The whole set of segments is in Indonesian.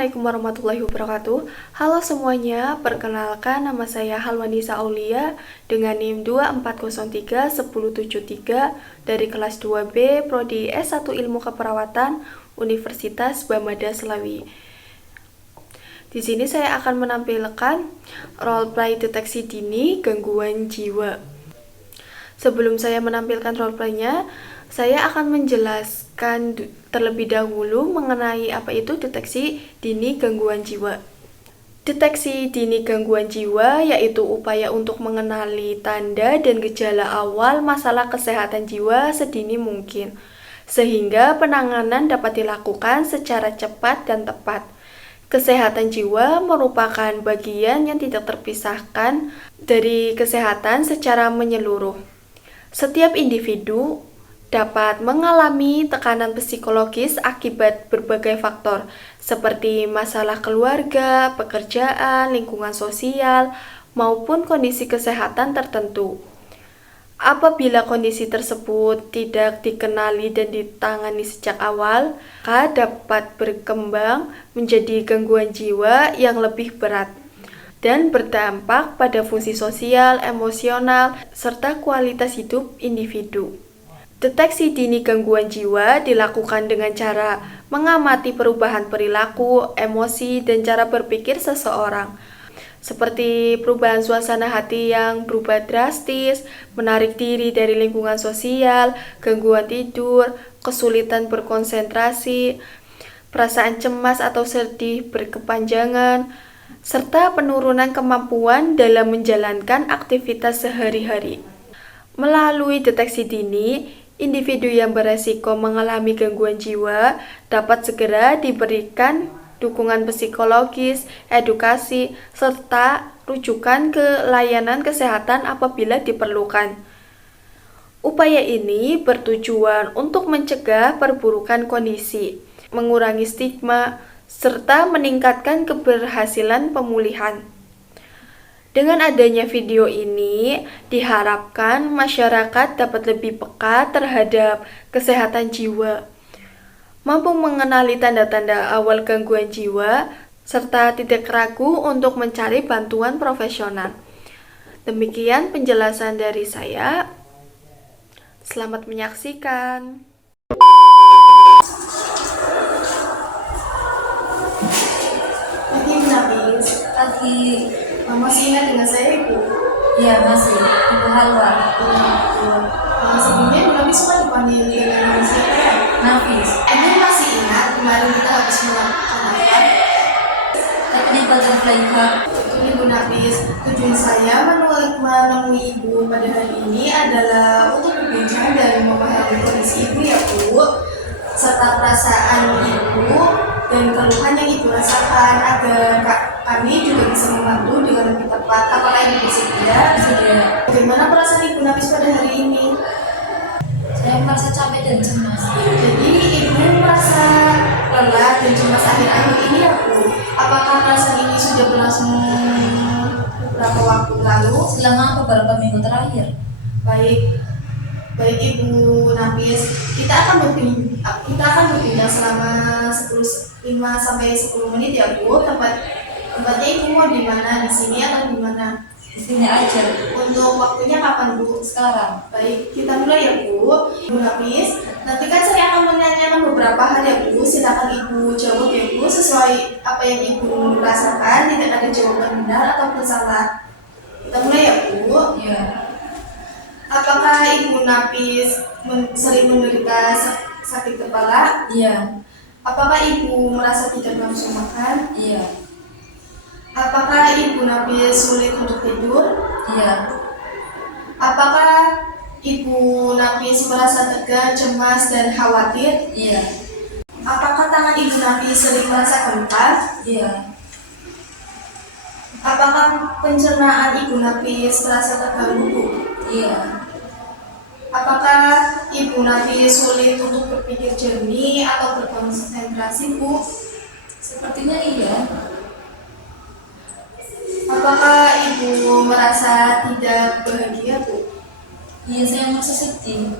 Assalamualaikum warahmatullahi wabarakatuh. Halo semuanya, perkenalkan nama saya Halwanisa Aulia dengan NIM 24031073 dari kelas 2B Prodi S1 Ilmu Keperawatan Universitas Bamada Selawi. Di sini saya akan menampilkan roleplay deteksi dini gangguan jiwa. Sebelum saya menampilkan roleplaynya, saya akan menjelaskan terlebih dahulu mengenai apa itu deteksi dini gangguan jiwa. Deteksi dini gangguan jiwa yaitu upaya untuk mengenali tanda dan gejala awal masalah kesehatan jiwa sedini mungkin, sehingga penanganan dapat dilakukan secara cepat dan tepat. Kesehatan jiwa merupakan bagian yang tidak terpisahkan dari kesehatan secara menyeluruh. Setiap individu dapat mengalami tekanan psikologis akibat berbagai faktor, seperti masalah keluarga, pekerjaan, lingkungan sosial, maupun kondisi kesehatan tertentu. Apabila kondisi tersebut tidak dikenali dan ditangani sejak awal, maka dapat berkembang menjadi gangguan jiwa yang lebih berat dan berdampak pada fungsi sosial, emosional, serta kualitas hidup individu. Deteksi dini gangguan jiwa dilakukan dengan cara mengamati perubahan perilaku, emosi, dan cara berpikir seseorang, seperti perubahan suasana hati yang berubah drastis, menarik diri dari lingkungan sosial, gangguan tidur, kesulitan berkonsentrasi, perasaan cemas atau sedih berkepanjangan, serta penurunan kemampuan dalam menjalankan aktivitas sehari-hari. Melalui deteksi dini, individu yang beresiko mengalami gangguan jiwa dapat segera diberikan dukungan psikologis, edukasi, serta rujukan ke layanan kesehatan apabila diperlukan. Upaya ini bertujuan untuk mencegah perburukan kondisi, mengurangi stigma, serta meningkatkan keberhasilan pemulihan. Dengan adanya video ini, diharapkan masyarakat dapat lebih peka terhadap kesehatan jiwa, mampu mengenali tanda-tanda awal gangguan jiwa, serta tidak ragu untuk mencari bantuan profesional. Demikian penjelasan dari saya. Selamat menyaksikan. Pagi, Masih ingat dengan saya, Ibu? ya masih, Ibu Halwa. Sebelumnya Ibu Nabi suka dipanggil dengan nama siapa ya? Nafis, Ibu masih ingat kemarin kita habis melakukan apa? teknik butterfly hug. Ibu Nafis, tujuan saya menemui Ibu pada hari ini adalah untuk berbincang dan memahami kondisi Ibu ya Bu, serta perasaan Ibu dan keluhan yang Ibu rasakan agar kami juga bisa membantu dengan lebih tepat. Apakah Ibu bersedia? Sudah, Bagaimana perasaan Ibu Nafis pada hari ini? saya merasa capek dan cemas. Jadi Ibu merasa lelah dan cemas akhir-akhir ini ya Bu? Apakah perasaan ini sudah berlangsung beberapa waktu lalu? Selama beberapa minggu terakhir. Baik Ibu Nafis, kita akan berbincang selama 5 sampai 10 menit ya Bu. Tempatnya Ibu mau di mana? Di sini atau di mana? Di sini aja. Untuk waktunya kapan Bu? Sekarang, Baik, kita mulai ya Bu. Ibu Nafis, nanti kan saya akan menanyakan beberapa hal ya Bu. Silakan Ibu jawab ya Bu sesuai apa yang Ibu rasakan. Tidak ada jawaban benar ataupun salah. Kita mulai ya Bu. ya, Apakah Ibu Nafis sering menderita sakit kepala? iya, Apakah Ibu merasa tidak nafsu makan? iya, Apakah Ibu Nafis sulit untuk tidur? iya, Apakah Ibu Nafis merasa tegang, cemas, dan khawatir? iya, Apakah tangan Ibu Nafis sering merasa gempar? iya, Apakah pencernaan Ibu Nafis terasa terganggu, Bu? iya, Apakah Ibu Nafis sulit untuk berpikir jernih atau berkonsentrasi, Bu? sepertinya iya, Apakah Ibu merasa tidak bahagia, Bu? iya saya merasa sedih.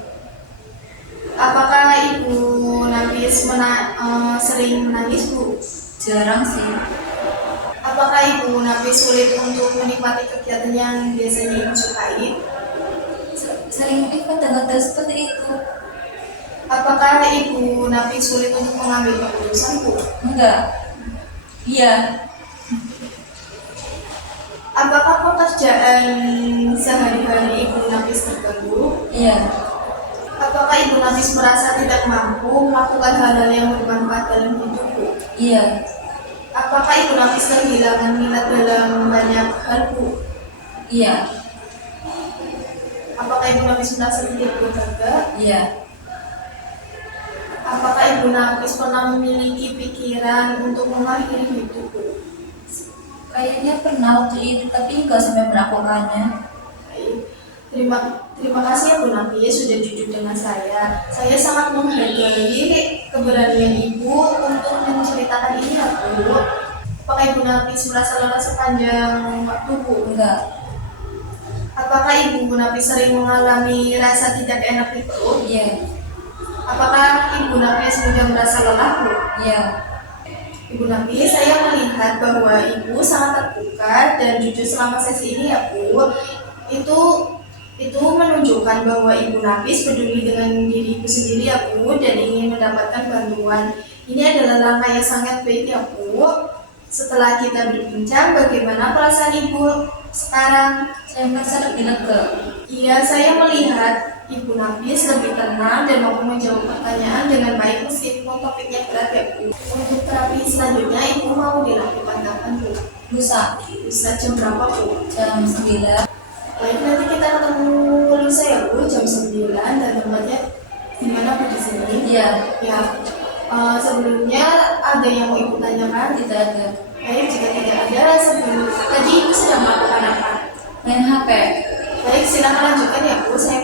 Apakah Ibu Nafis sering menangis, Bu? Jarang sih. Apakah Ibu Nafi sulit untuk menikmati kegiatan yang biasanya Ibu sukai? Sering ikut kadang-kadang seperti itu. Apakah Ibu Nafi sulit untuk mengambil keputusan, Bu? Enggak. Iya. Apakah pekerjaan sehari-hari Ibu Nafis terganggu? Iya. Apakah Ibu Nafis merasa tidak mampu melakukan hal-hal yang bermanfaat dalam hidup, Bu? Iya. Apakah Ibu Nafis kehilangan minat dalam banyak hal, Bu? Iya. Apakah Ibu Nafis merasa tidak berharga? Iya. Apakah Ibu Nafis pernah memiliki pikiran untuk mengakhiri hidup, Bu? Kayaknya pernah waktu itu, tapi nggak sampai melakukannya. Baik. Terima kasih ya Bu Nafis sudah jujur dengan saya. Saya sangat menghargai keberanian Ibu untuk menceritakan ini ya Bu. Apakah Ibu Nafis merasa lelah sepanjang waktu, Bu? Enggak. Apakah Ibu Nafis sering mengalami rasa tidak enak di perut? Iya. Apakah Ibu Nafis mudah merasa lelah, Bu? Iya. Ibu Nafis, saya melihat bahwa Ibu sangat terbuka dan jujur selama sesi ini ya Bu. Itu menunjukkan bahwa Ibu Nafis peduli dengan diri Ibu sendiri ya Bu dan ingin mendapatkan bantuan. Ini adalah langkah yang sangat baik ya Bu. Setelah kita berbincang, bagaimana perasaan Ibu sekarang? Saya merasa lebih lega. Iya, saya melihat Ibu Nafis lebih tenang dan mampu menjawab pertanyaan dengan baik meskipun topiknya berat ya Bu. Untuk terapi selanjutnya Ibu mau dilakukan kapan, Bu? Lusa. Bisa jam berapa, Bu? Jam 9. Baik, nanti kita ketemu lusa ya Bu, jam 9 dan tempatnya di mana Bu di sini? Iya. Ya. Sebelumnya ada yang mau Ibu tanyakan? Tidak ada. Baik, jika tidak ada tadi Ibu sedang melakukan apa? Main HP. Baik, silakan lanjutkan ya Bu, saya